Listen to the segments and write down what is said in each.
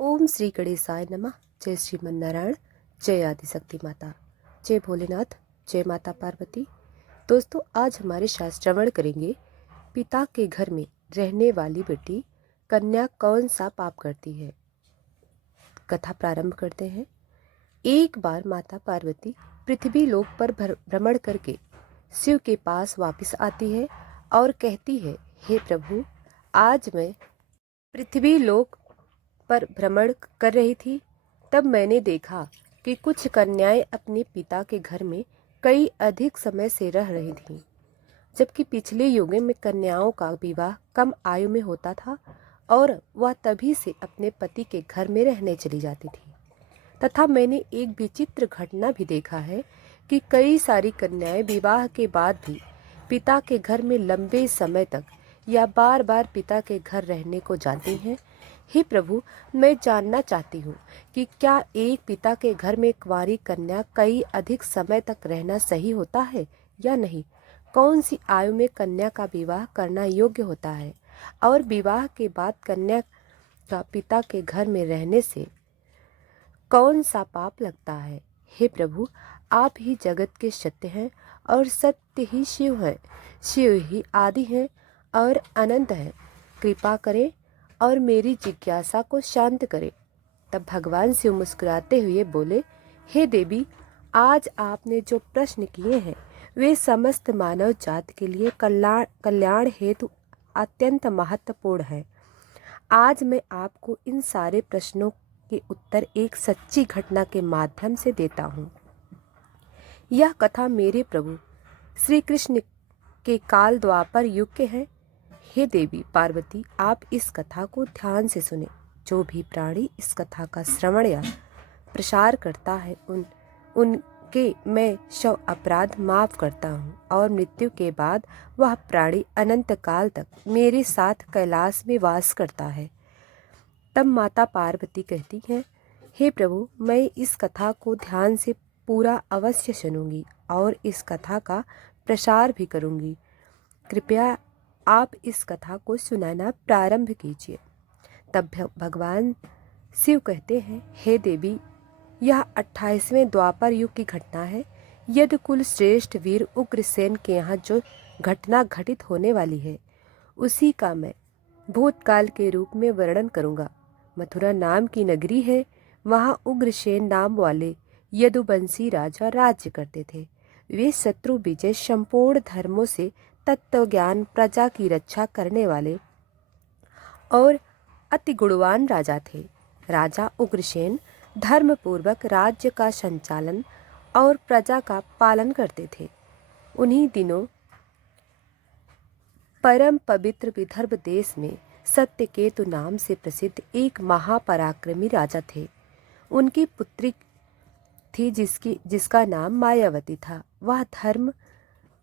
ओम श्री गणेशाय नमः। जय श्रीमन नारायण, जय आदिशक्ति माता, जय भोलेनाथ, जय माता पार्वती। दोस्तों, आज हमारे शास्त्र श्रवण करेंगे पिता के घर में रहने वाली बेटी कन्या कौन सा पाप करती है। कथा प्रारंभ करते हैं। एक बार माता पार्वती पृथ्वी लोक पर भ्रमण करके शिव के पास वापस आती है और कहती है, हे प्रभु, आज मैं पृथ्वी लोक पर भ्रमण कर रही थी, तब मैंने देखा कि कुछ कन्याएं अपने पिता के घर में कई अधिक समय से रह रही थीं, जबकि पिछले युगों में कन्याओं का विवाह कम आयु में होता था और वह तभी से अपने पति के घर में रहने चली जाती थी। तथा मैंने एक विचित्र घटना भी देखा है कि कई सारी कन्याएं विवाह के बाद भी पिता के घर में लंबे समय तक या बार बार पिता के घर रहने को जाती हैं। हे प्रभु, मैं जानना चाहती हूँ कि क्या एक पिता के घर में कुंवारी कन्या कई अधिक समय तक रहना सही होता है या नहीं। कौन सी आयु में कन्या का विवाह करना योग्य होता है और विवाह के बाद कन्या का पिता के घर में रहने से कौन सा पाप लगता है। हे प्रभु, आप ही जगत के सत्य हैं और सत्य ही शिव है। शिव ही आदि हैं और अनंत है। कृपा करें और मेरी जिज्ञासा को शांत करें। तब भगवान शिव मुस्कुराते हुए बोले, हे देवी, आज आपने जो प्रश्न किए हैं वे समस्त मानव जाति के लिए कल्याण हेतु अत्यंत महत्वपूर्ण है। आज मैं आपको इन सारे प्रश्नों के उत्तर एक सच्ची घटना के माध्यम से देता हूँ। यह कथा मेरे प्रभु श्री कृष्ण के काल द्वापर युग के है। हे देवी पार्वती, आप इस कथा को ध्यान से सुने। जो भी प्राणी इस कथा का श्रवण या प्रसार करता है उनके मैं शव अपराध माफ करता हूँ और मृत्यु के बाद वह प्राणी अनंत काल तक मेरे साथ कैलाश में वास करता है। तब माता पार्वती कहती है, हे प्रभु, मैं इस कथा को ध्यान से पूरा अवश्य सुनूंगी और इस कथा का प्रसार भी करूंगी। कृपया आप इस कथा को सुनाना प्रारंभ कीजिए। तब भगवान शिव कहते हैं, हे देवी, यह 28वें द्वापर युग की घटना है। यदि कुल श्रेष्ठ वीर उग्रसेन के यहाँ जो घटना घटित होने वाली है उसी का मैं भूतकाल के रूप में वर्णन करूँगा। मथुरा नाम की नगरी है। वहाँ उग्रसेन नाम वाले यदुवंशी राजा राज्य करते थे। वे शत्रु विजय संपूर्ण धर्मों से तत्व ज्ञान प्रजा की रक्षा करने वाले और अति गुणवान राजा थे। राजा उग्रसेन धर्मपूर्वक राज्य का संचालन और प्रजा का पालन करते थे। उन्हीं दिनों परम पवित्र विदर्भ देश में सत्यकेतु नाम से प्रसिद्ध एक महापराक्रमी राजा थे। उनकी पुत्री थी जिसका नाम मायावती था। वह धर्म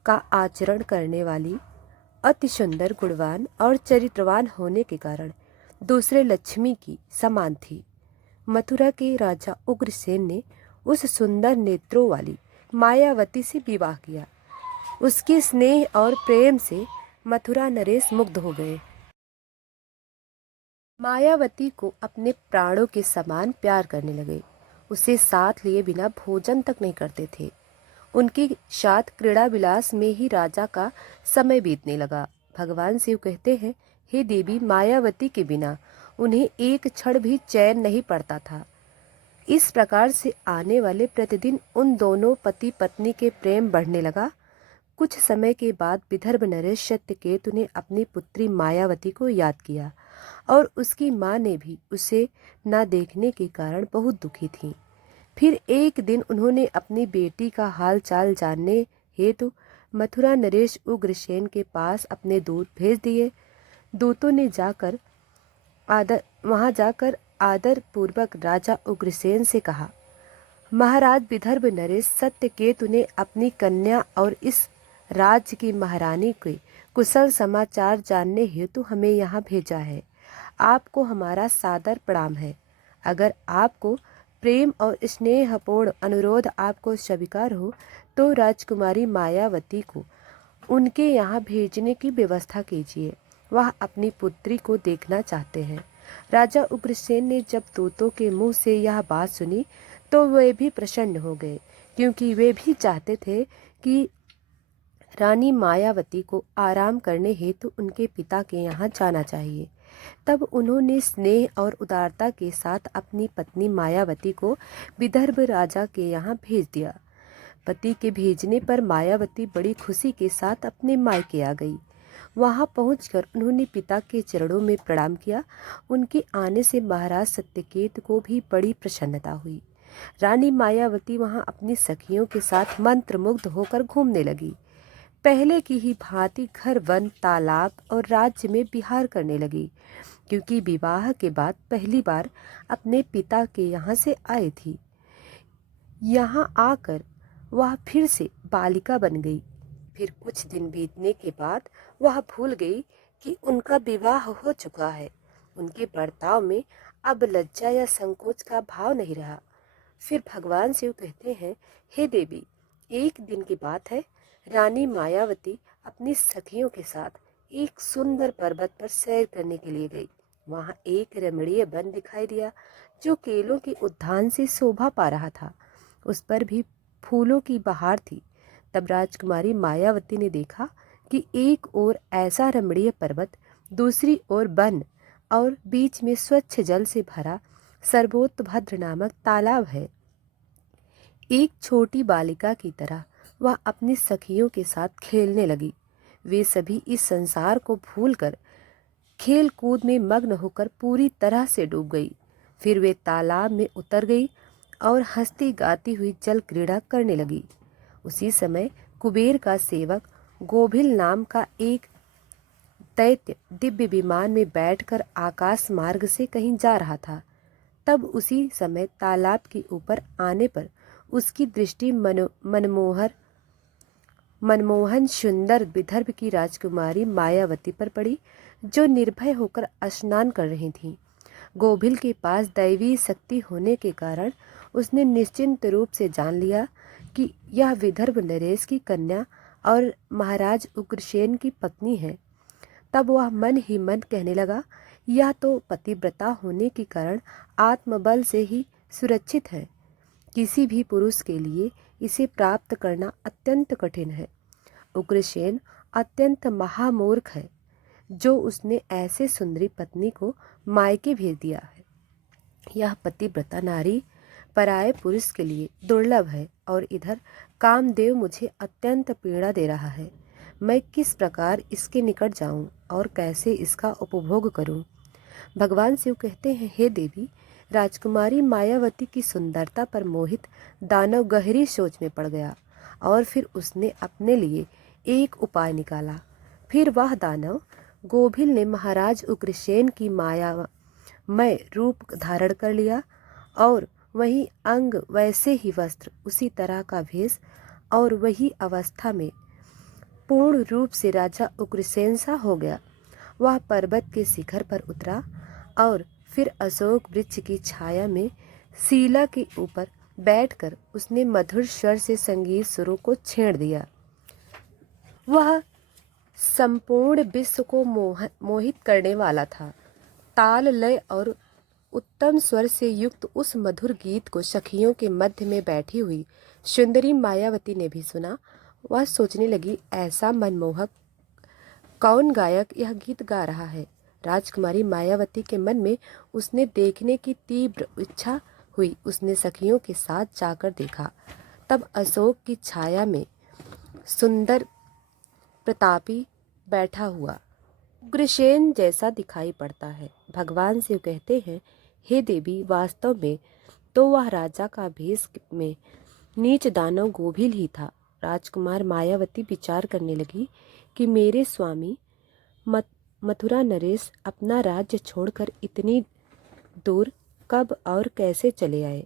का आचरण करने वाली, अति सुंदर, गुणवान और चरित्रवान होने के कारण दूसरे लक्ष्मी की समान थी। मथुरा के राजा उग्रसेन ने उस सुंदर नेत्रों वाली मायावती से विवाह किया। उसके स्नेह और प्रेम से मथुरा नरेश मुग्ध हो गए। मायावती को अपने प्राणों के समान प्यार करने लगे। उसे साथ लिए बिना भोजन तक नहीं करते थे। उनके साथ क्रीड़ा विलास में ही राजा का समय बीतने लगा। भगवान शिव कहते हैं, हे देवी, मायावती के बिना उन्हें एक क्षण भी चैन नहीं पड़ता था। इस प्रकार से आने वाले प्रतिदिन उन दोनों पति पत्नी के प्रेम बढ़ने लगा। कुछ समय के बाद विदर्भ नरेश सत्यकेतु ने अपनी पुत्री मायावती को याद किया और उसकी माँ ने भी उसे न देखने के कारण बहुत दुखी थी। फिर एक दिन उन्होंने अपनी बेटी का हाल चाल जानने हेतु मथुरा नरेश उग्रसेन के पास अपने दूत भेज दिए। दूतों ने वहां जाकर आदर पूर्वक राजा उग्रसेन से कहा, महाराज, विदर्भ नरेश सत्यकेतु ने अपनी कन्या और इस राज्य की महारानी के कुशल समाचार जानने हेतु हमें यहाँ भेजा है। आपको हमारा सादर प्रणाम है। अगर आपको प्रेम और स्नेहपूर्ण अनुरोध आपको स्वीकार हो तो राजकुमारी मायावती को उनके यहाँ भेजने की व्यवस्था कीजिए। वह अपनी पुत्री को देखना चाहते हैं। राजा उग्रसेन ने जब तोतों के मुंह से यह बात सुनी तो वे भी प्रसन्न हो गए, क्योंकि वे भी चाहते थे कि रानी मायावती को आराम करने हेतु उनके पिता के यहाँ जाना चाहिए। तब उन्होंने स्नेह और उदारता के साथ अपनी पत्नी मायावती को विदर्भ राजा के यहाँ भेज दिया। पति के भेजने पर मायावती बड़ी खुशी के साथ अपने मायके आ गई। वहां पहुंचकर उन्होंने पिता के चरणों में प्रणाम किया। उनके आने से महाराज सत्यकेत को भी बड़ी प्रसन्नता हुई। रानी मायावती वहां अपनी सखियों के साथ मंत्रमुग्ध होकर घूमने लगी। पहले की ही भांति घर, वन, तालाब और राज्य में विहार करने लगी, क्योंकि विवाह के बाद पहली बार अपने पिता के यहाँ से आई थी। यहाँ आकर वह फिर से बालिका बन गई। फिर कुछ दिन बीतने के बाद वह भूल गई कि उनका विवाह हो चुका है। उनके बर्ताव में अब लज्जा या संकोच का भाव नहीं रहा। फिर भगवान शिव कहते हैं, हे देवी, एक दिन की बात है, रानी मायावती अपनी सखियों के साथ एक सुंदर पर्वत पर सैर करने के लिए गई। वहां एक रमणीय वन दिखाई दिया जो केलों के उद्यान से शोभा पा रहा था। उस पर भी फूलों की बहार थी। तब राजकुमारी मायावती ने देखा कि एक ओर ऐसा रमणीय पर्वत, दूसरी ओर वन और बीच में स्वच्छ जल से भरा सर्वोत्तभद्र नामक तालाब है। एक छोटी बालिका की तरह वह अपनी सखियों के साथ खेलने लगी। वे सभी इस संसार को भूलकर खेल कूद में मग्न होकर पूरी तरह से डूब गई। फिर वे तालाब में उतर गई और हंसती गाती हुई जल क्रीड़ा करने लगी। उसी समय कुबेर का सेवक गोभिल नाम का एक दैत्य दिव्य विमान में बैठकर आकाश मार्ग से कहीं जा रहा था। तब उसी समय तालाब के ऊपर आने पर उसकी दृष्टि मनमोहन सुंदर विदर्भ की राजकुमारी मायावती पर पड़ी, जो निर्भय होकर स्नान कर रही थी। गोभिल के पास दैवी शक्ति होने के कारण उसने निश्चिंत रूप से जान लिया कि यह विदर्भ नरेश की कन्या और महाराज उग्रसेन की पत्नी है। तब वह मन ही मन कहने लगा, यह तो पतिव्रता होने के कारण आत्मबल से ही सुरक्षित है। किसी भी पुरुष के लिए इसे प्राप्त करना अत्यंत कठिन है। उग्रसेन अत्यंत महामूर्ख है, जो उसने ऐसे सुंदरी पत्नी को मायके भेज दिया है। यह पतिव्रता नारी पराये पुरुष के लिए दुर्लभ है और इधर कामदेव मुझे अत्यंत पीड़ा दे रहा है। मैं किस प्रकार इसके निकट जाऊं और कैसे इसका उपभोग करूं? भगवान शिव कहते हैं, हे देवी, राजकुमारी मायावती की सुंदरता पर मोहित दानव गहरी सोच में पड़ गया और फिर उसने अपने लिए एक उपाय निकाला। फिर वह दानव गोभिल ने महाराज उग्रसेन की मायामय रूप धारण कर लिया और वही अंग, वैसे ही वस्त्र, उसी तरह का भेष और वही अवस्था में पूर्ण रूप से राजा उग्रसेन सा हो गया। वह पर्वत के शिखर पर उतरा और फिर अशोक वृक्ष की छाया में शिला के ऊपर बैठकर उसने मधुर स्वर से संगीत सुरों को छेड़ दिया। वह संपूर्ण विश्व को मोहित करने वाला था। ताल, लय और उत्तम स्वर से युक्त उस मधुर गीत को सखियों के मध्य में बैठी हुई सुंदरी मायावती ने भी सुना। वह सोचने लगी, ऐसा मनमोहक कौन गायक यह गीत गा रहा है? राजकुमारी मायावती के मन में उसने देखने की तीव्र इच्छा हुई। उसने सखियों के साथ जाकर देखा। तब अशोक की छाया में सुंदर प्रतापी बैठा हुआ उग्रसेन जैसा दिखाई पड़ता है। भगवान शिव कहते हैं, हे देवी, वास्तव में तो वह राजा का भेष में नीच दानव गोभिल ही था। राजकुमार मायावती विचार करने लगी कि मेरे स्वामी मथुरा नरेश अपना राज्य छोड़कर इतनी दूर कब और कैसे चले आए।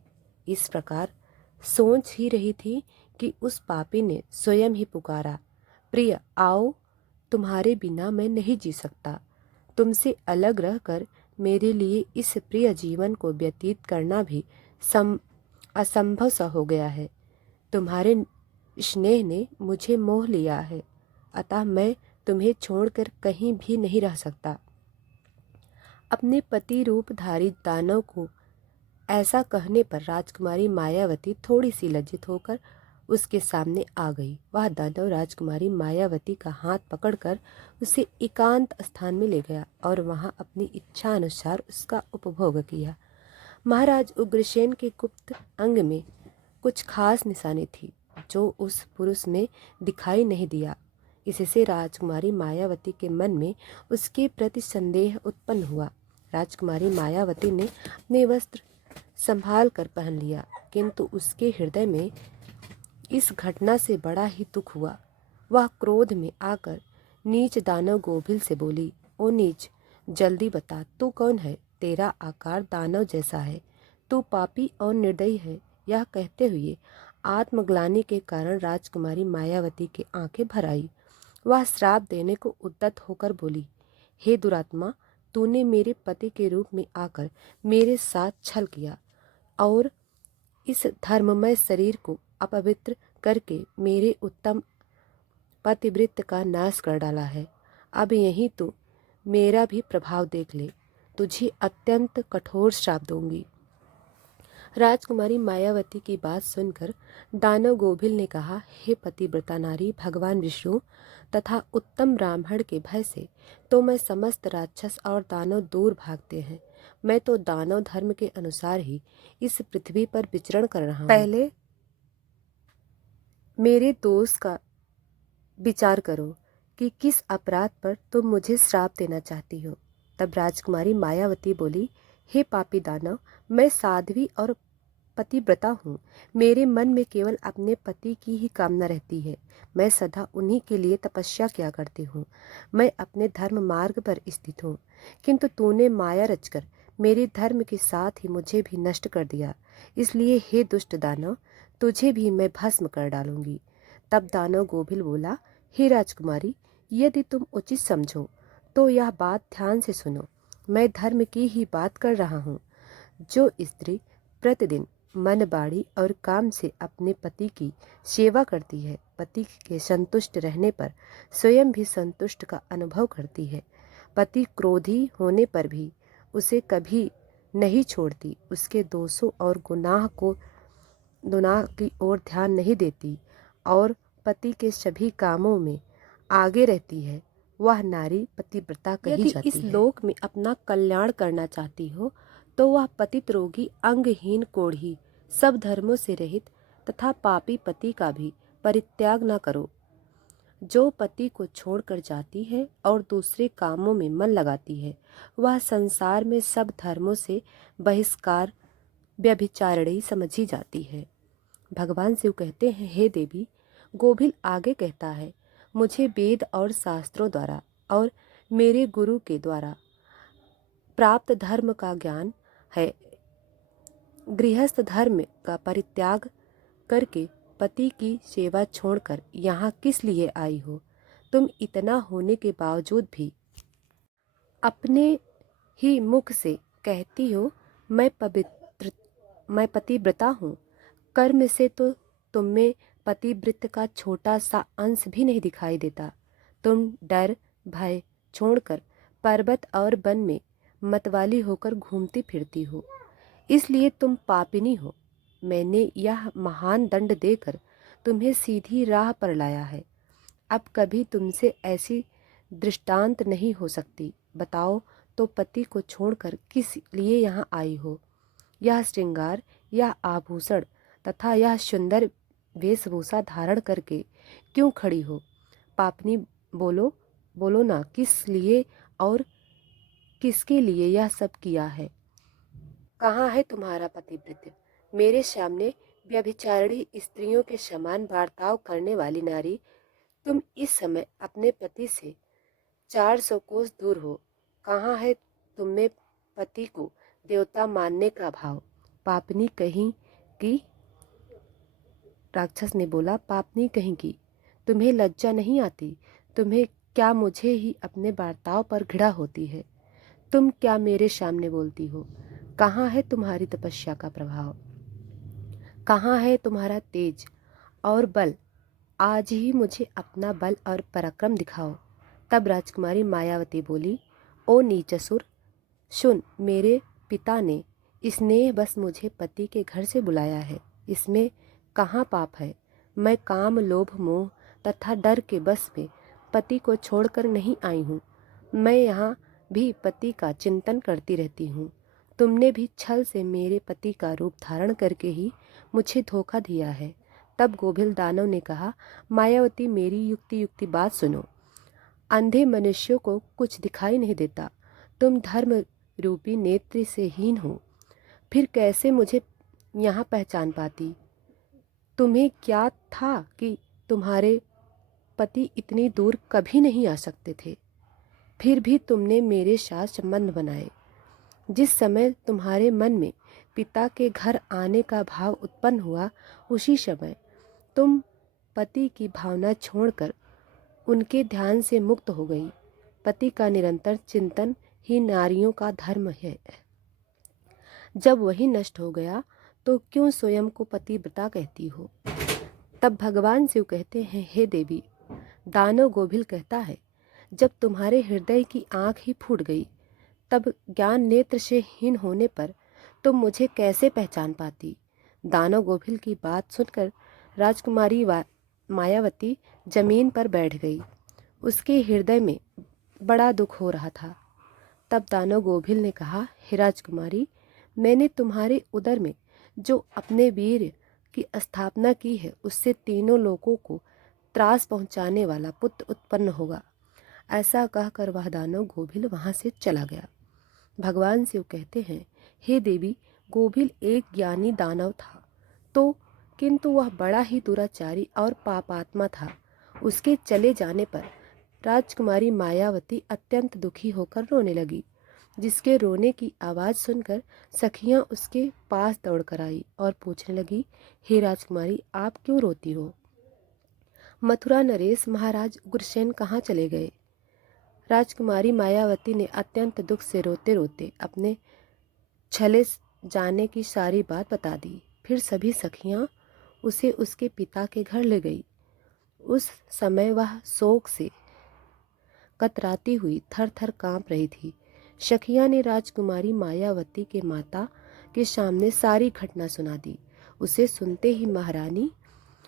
इस प्रकार सोच ही रही थी कि उस पापी ने स्वयं ही पुकारा, प्रिय आओ, तुम्हारे बिना मैं नहीं जी सकता। तुमसे अलग रहकर मेरे लिए इस प्रिय जीवन को व्यतीत करना भी असंभव सा हो गया है। तुम्हारे स्नेह ने मुझे मोह लिया है, अतः मैं तुम्हें छोड़कर कहीं भी नहीं रह सकता। अपने पति रूपधारी दानव को ऐसा कहने पर राजकुमारी मायावती थोड़ी सी लज्जित होकर उसके सामने आ गई। वह दानव राजकुमारी मायावती का हाथ पकड़कर उसे एकांत स्थान में ले गया और वहां अपनी इच्छा अनुसार उसका उपभोग किया। महाराज उग्रसेन के गुप्त अंग में कुछ खास निशानी थी जो उस पुरुष में दिखाई नहीं दिया। इससे राजकुमारी मायावती के मन में उसके प्रति संदेह उत्पन्न हुआ। राजकुमारी मायावती ने अपने वस्त्र संभाल कर पहन लिया, किंतु उसके हृदय में इस घटना से बड़ा ही दुख हुआ। वह क्रोध में आकर नीच दानव गोभिल से बोली, ओ नीच, जल्दी बता तू कौन है? तेरा आकार दानव जैसा है, तू पापी और निर्दयी है। यह कहते हुए आत्मग्लानि के कारण राजकुमारी मायावती की आंखें भर आई। वह श्राप देने को उद्यत होकर बोली, हे दुरात्मा, तूने मेरे पति के रूप में आकर मेरे साथ छल किया और इस धर्ममय शरीर को अपवित्र करके मेरे उत्तम पतिव्रत का नाश कर डाला है। अब यहीं तो मेरा भी प्रभाव देख ले, तुझे अत्यंत कठोर श्राप दूंगी। राजकुमारी मायावती की बात सुनकर दानव गोभिल ने कहा, हे पतिव्रता नारी, भगवान विष्णु तथा उत्तम ब्राह्मण के भय से तो मैं समस्त राक्षस और दानव दूर भागते हैं। मैं तो दानव धर्म के अनुसार ही इस पृथ्वी पर विचरण कर रहा हूँ। पहले मेरे दोष का विचार करो कि किस अपराध पर तुम मुझे श्राप देना चाहती हो। तब राजकुमारी मायावती बोली, हे पापी दानव, मैं साध्वी और पतिव्रता हूँ। मेरे मन में केवल अपने पति की ही कामना रहती है। मैं सदा उन्हीं के लिए तपस्या किया करती हूँ। मैं अपने धर्म मार्ग पर स्थित हूँ, किंतु तूने माया रचकर मेरे धर्म के साथ ही मुझे भी नष्ट कर दिया। इसलिए हे दुष्ट दानव, तुझे भी मैं भस्म कर डालूंगी। तब दानव गोभिल बोला, हे राजकुमारी, यदि तुम उचित समझो तो यह बात ध्यान से सुनो। मैं धर्म की ही बात कर रहा हूँ। जो स्त्री प्रतिदिन मन, बाड़ी और काम से अपने पति की सेवा करती है, पति के संतुष्ट रहने पर स्वयं भी संतुष्ट का अनुभव करती है। पति क्रोधी होने पर भी उसे कभी नहीं छोड़ती, उसके दोषों और गुनाह की ओर ध्यान नहीं देती और पति के सभी कामों में आगे रहती है, वह नारी पतिव्रता कही जाती है। यदि इस लोक में अपना कल्याण करना चाहती हो तो वह पतित, रोगी, अंगहीन, कोढ़ी, सब धर्मों से रहित तथा पापी पति का भी परित्याग न करो। जो पति को छोड़कर जाती है और दूसरे कामों में मन लगाती है, वह संसार में सब धर्मों से बहिष्कार व्यभिचारिणी समझी जाती है। भगवान शिव कहते हैं, हे देवी, गोभिल आगे कहता है, मुझे वेद और शास्त्रों द्वारा और मेरे गुरु के द्वारा प्राप्त धर्म का ज्ञान है। गृहस्थ धर्म का परित्याग करके पति की सेवा छोड़कर यहाँ किस लिए आई हो? तुम इतना होने के बावजूद भी अपने ही मुख से कहती हो मैं पतिव्रता हूँ। कर्म से तो तुम्हें पतिव्रत का छोटा सा अंश भी नहीं दिखाई देता। तुम डर भय छोड़कर पर्वत और वन में मतवाली होकर घूमती फिरती हो, इसलिए तुम पापिनी हो। मैंने यह महान दंड देकर तुम्हें सीधी राह पर लाया है। अब कभी तुमसे ऐसी दृष्टांत नहीं हो सकती। बताओ तो पति को छोड़कर किस लिए यहाँ आई हो? यह श्रृंगार, यह आभूषण तथा यह सुंदर वेशभूषा धारण करके क्यों खड़ी हो? पापनी, बोलो बोलो ना, किस लिए और किसके लिए यह सब किया है? कहाँ है तुम्हारा पतिव्रत? मेरे सामने व्यभिचारिणी स्त्रियों के समान बर्ताव करने वाली नारी, तुम इस समय अपने पति से 400 कोस दूर हो। कहाँ है तुम्हें पति को देवता मानने का भाव? पापनी कहीं की, राक्षस ने बोला, पापनी कहीं की, तुम्हें लज्जा नहीं आती? तुम्हें क्या मुझे ही अपने बर्ताव पर घृणा होती है? तुम क्या मेरे सामने बोलती हो? कहाँ है तुम्हारी तपस्या का प्रभाव? कहाँ है तुम्हारा तेज और बल? आज ही मुझे अपना बल और पराक्रम दिखाओ। तब राजकुमारी मायावती बोली, ओ नीचासुर, सुन, मेरे पिता ने स्नेह बस मुझे पति के घर से बुलाया है, इसमें कहाँ पाप है। मैं काम, लोभ, मोह तथा डर के बस में पति को छोड़कर नहीं आई हूँ। मैं यहाँ भी पति का चिंतन करती रहती हूँ। तुमने भी छल से मेरे पति का रूप धारण करके ही मुझे धोखा दिया है। तब गोभिल दानव ने कहा, मायावती, मेरी युक्ति युक्ति बात सुनो। अंधे मनुष्यों को कुछ दिखाई नहीं देता। तुम धर्म रूपी नेत्र से हीन हो, फिर कैसे मुझे यहाँ पहचान पाती। तुम्हें क्या था कि तुम्हारे पति इतनी दूर कभी नहीं आ सकते थे, फिर भी तुमने मेरे साथ संबंध बनाए। जिस समय तुम्हारे मन में पिता के घर आने का भाव उत्पन्न हुआ, उसी समय तुम पति की भावना छोड़कर उनके ध्यान से मुक्त हो गई। पति का निरंतर चिंतन ही नारियों का धर्म है। जब वही नष्ट हो गया तो क्यों स्वयं को पतिव्रता कहती हो। तब भगवान शिव कहते हैं, हे देवी। दानव गोभिल कहता है, जब तुम्हारे हृदय की आँख ही फूट गई, तब ज्ञान नेत्र से हीन होने पर तुम मुझे कैसे पहचान पाती। दानव गोभिल की बात सुनकर राजकुमारी मायावती जमीन पर बैठ गई। उसके हृदय में बड़ा दुख हो रहा था। तब दानव गोभिल ने कहा, हे राजकुमारी, मैंने तुम्हारे उदर में जो अपने वीर की स्थापना की है, उससे तीनों लोगों को त्रास पहुंचाने वाला पुत्र उत्पन्न होगा। ऐसा कहकर वह दानव गोभिल वहां से चला गया। भगवान शिव कहते हैं, हे देवी, गोभिल एक ज्ञानी दानव था तो, किंतु वह बड़ा ही दुराचारी और पापात्मा था। उसके चले जाने पर राजकुमारी मायावती अत्यंत दुखी होकर रोने लगी, जिसके रोने की आवाज़ सुनकर सखियां उसके पास दौड़कर आई और पूछने लगी, हे राजकुमारी, आप क्यों रोती हो। मथुरा नरेश महाराज उग्रसेन कहाँ चले गए। राजकुमारी मायावती ने अत्यंत दुख से रोते रोते अपने छले जाने की सारी बात बता दी। फिर सभी सखियां उसे उसके पिता के घर ले गई। उस समय वह शोक से कतराती हुई थर थर कांप रही थी। सखिया ने राजकुमारी मायावती के माता के सामने सारी घटना सुना दी। उसे सुनते ही महारानी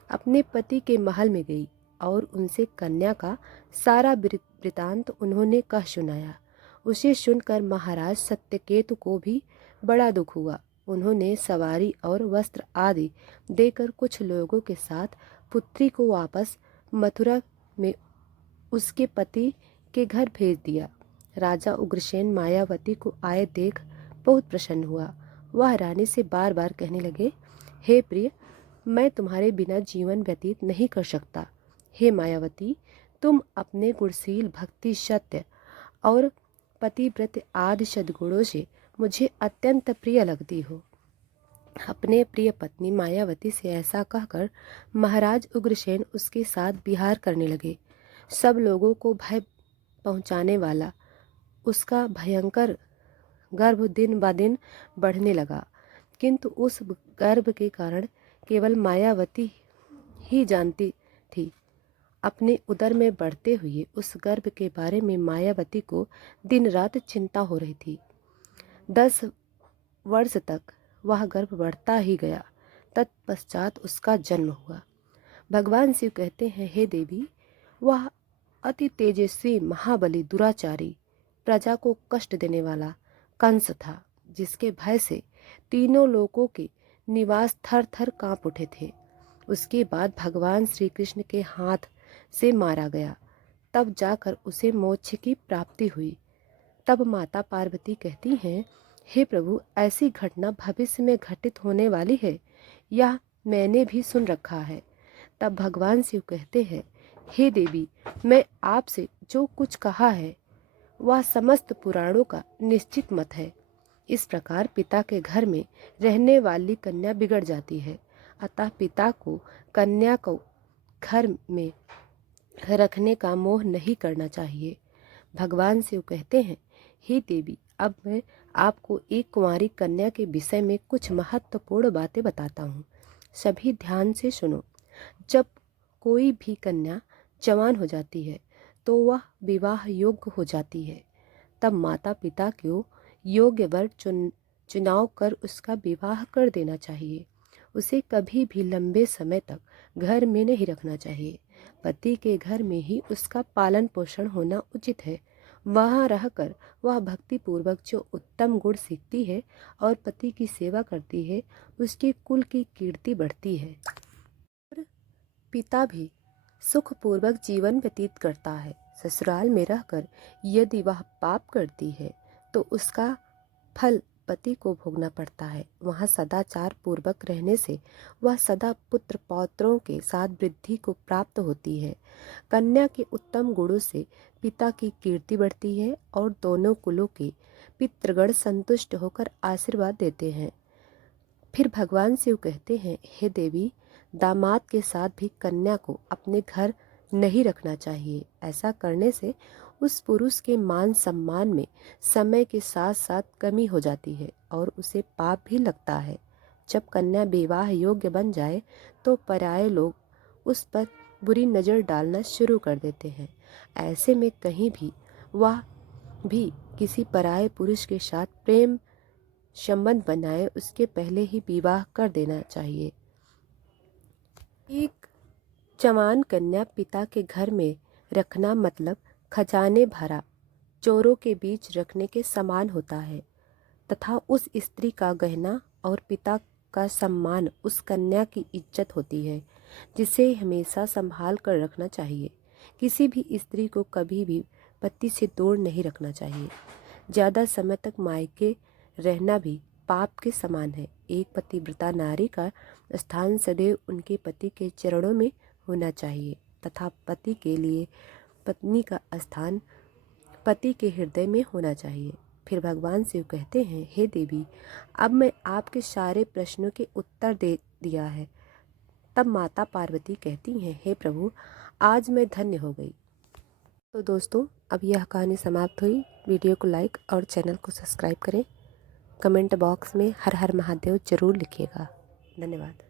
अपने पति के महल में गई और उनसे कन्या का सारा वृतांत उन्होंने कह सुनाया। उसे सुनकर महाराज सत्यकेतु को भी बड़ा दुख हुआ। उन्होंने सवारी और वस्त्र आदि देकर कुछ लोगों के साथ पुत्री को वापस मथुरा में उसके पति के घर भेज दिया। राजा उग्रसेन मायावती को आए देख बहुत प्रसन्न हुआ। वह रानी से बार बार कहने लगे, हे प्रिय, मैं तुम्हारे बिना जीवन व्यतीत नहीं कर सकता। हे मायावती, तुम अपने गुणशील, भक्ति, सत्य और पतिव्रत आदि सद्गुणों से मुझे अत्यंत प्रिय लगती हो। अपने प्रिय पत्नी मायावती से ऐसा कहकर महाराज उग्रसेन उसके साथ विहार करने लगे। सब लोगों को भय पहुंचाने वाला उसका भयंकर गर्भ दिन ब दिन बढ़ने लगा, किंतु उस गर्भ के कारण केवल मायावती ही जानती थी। अपने उदर में बढ़ते हुए उस गर्भ के बारे में मायावती को दिन रात चिंता हो रही थी। 10 वर्ष तक वह गर्भ बढ़ता ही गया। तत्पश्चात उसका जन्म हुआ। भगवान शिव कहते हैं, हे देवी, वह अति तेजस्वी, महाबली, दुराचारी, प्रजा को कष्ट देने वाला कंस था, जिसके भय से तीनों लोकों के निवास थर थर कांप उठे थे। उसके बाद भगवान श्री कृष्ण के हाथ से मारा गया। तब जाकर उसे मोक्ष की प्राप्ति हुई। तब माता पार्वती कहती हैं, हे प्रभु, ऐसी घटना भविष्य में घटित होने वाली है, यह मैंने भी सुन रखा है। तब भगवान शिव कहते हैं, हे देवी, मैं आपसे जो कुछ कहा है वह समस्त पुराणों का निश्चित मत है। इस प्रकार पिता के घर में रहने वाली कन्या बिगड़ जाती है। अतः पिता को कन्या को घर में रखने का मोह नहीं करना चाहिए। भगवान शिव कहते हैं, हे देवी, अब मैं आपको एक कुंवारी कन्या के विषय में कुछ महत्वपूर्ण बातें बताता हूँ। सभी ध्यान से सुनो। जब कोई भी कन्या जवान हो जाती है तो वह विवाह योग्य हो जाती है। तब माता पिता को योग्य वर चुनाव कर उसका विवाह कर देना चाहिए। उसे कभी भी लंबे समय तक घर में नहीं रखना चाहिए। पति के घर में ही उसका पालन पोषण होना उचित है। वहाँ रहकर वह भक्ति पूर्वक जो उत्तम गुण सीखती है और पति की सेवा करती है, उसके कुल की कीर्ति बढ़ती है। पिता भी सुखपूर्वक जीवन व्यतीत करता है। ससुराल में रहकर यदि वह पाप करती है तो उसका फल पति को भोगना पड़ता है। वहाँ सदाचार पूर्वक रहने से वह सदा पुत्र पौत्रों के साथ वृद्धि को प्राप्त होती है। कन्या के उत्तम गुणों से पिता की कीर्ति बढ़ती है और दोनों कुलों के पितृगण संतुष्ट होकर आशीर्वाद देते हैं। फिर भगवान शिव कहते हैं, हे देवी, दामाद के साथ भी कन्या को अपने घर नहीं रखना चाहिए। ऐसा करने से उस पुरुष के मान सम्मान में समय के साथ साथ कमी हो जाती है और उसे पाप भी लगता है। जब कन्या विवाह योग्य बन जाए तो पराये लोग उस पर बुरी नज़र डालना शुरू कर देते हैं। ऐसे में कहीं भी वह भी किसी पराये पुरुष के साथ प्रेम संबंध बनाए उसके पहले ही विवाह कर देना चाहिए। एक जवान कन्या पिता के घर में रखना मतलब खजाने भरा चोरों के बीच रखने के समान होता है तथा उस स्त्री का गहना और पिता का सम्मान उस कन्या की इज्जत होती है, जिसे हमेशा संभाल कर रखना चाहिए। किसी भी स्त्री को कभी भी पति से दूर नहीं रखना चाहिए। ज़्यादा समय तक मायके रहना भी पाप के समान है। एक पतिव्रता नारी का स्थान सदैव उनके पति के चरणों में होना चाहिए तथा पति के लिए पत्नी का स्थान पति के हृदय में होना चाहिए। फिर भगवान शिव कहते हैं, हे देवी, अब मैं आपके सारे प्रश्नों के उत्तर दे दिया है। तब माता पार्वती कहती हैं, हे प्रभु, आज मैं धन्य हो गई। तो दोस्तों, अब यह कहानी समाप्त हुई। वीडियो को लाइक और चैनल को सब्सक्राइब करें। कमेंट बॉक्स में हर हर महादेव जरूर लिखिएगा। धन्यवाद।